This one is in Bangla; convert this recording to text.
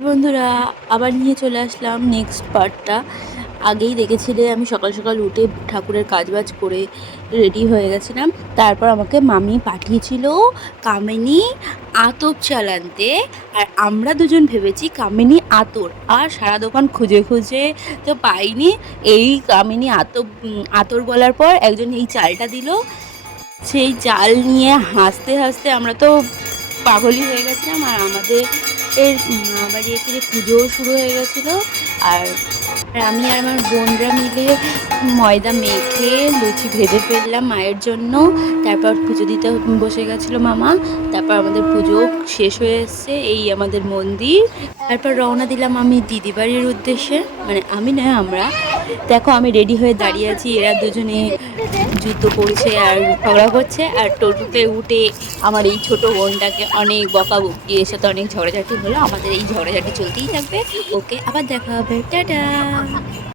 বন্ধুরা, আবার নিয়ে চলে আসলাম নেক্সট পার্টটা আগেই দেখেছিলে আমি সকাল সকাল উঠে ঠাকুরের কাজবাজ করে রেডি হয়ে গেছিলাম। তারপর আমাকে মামি পাঠিয়েছিল কামিনী আতপ চাল আনতে। আর আমরা দুজন ভেবেছি কামিনী আতর। আর সারা দোকান খুঁজে খুঁজে তো পাইনি। এই কামিনী আতপ আতর বলার পর একজন এই চালটা দিল। সেই চাল নিয়ে হাসতে হাসতে আমরা তো পাগলই হয়ে গেছিলাম আর আমাদের এর বাড়ি এখানে পুজোও শুরু হয়ে গেছিল। আর আমি আর আমার বোনরা মিলে ময়দা মেখে লুচি ভেজে ফেললাম মায়ের জন্য। তারপর পুজো দিতে বসে গেছিল মামা। তারপর আমাদের পুজো শেষ হয়ে এসছে, এই আমাদের মন্দির। তারপর রওনা দিলাম আমি দিদি বাড়ির উদ্দেশ্যে। মানে আমি নয় আমরা দেখো, আমি রেডি হয়ে দাঁড়িয়ে আছি। এরা দুজনে যুদ্ধ করছে আর ঝগড়া করছে। আর টোটোতে উঠে আমার এই ছোট বোনটাকে অনেক বকা বকি এর সাথে অনেক ঝগড়াঝাটি হলো। আমাদের এই ঝগড়াঝাটি চলতেই থাকবে। ওকে, আবার দেখা হবে। টাটা!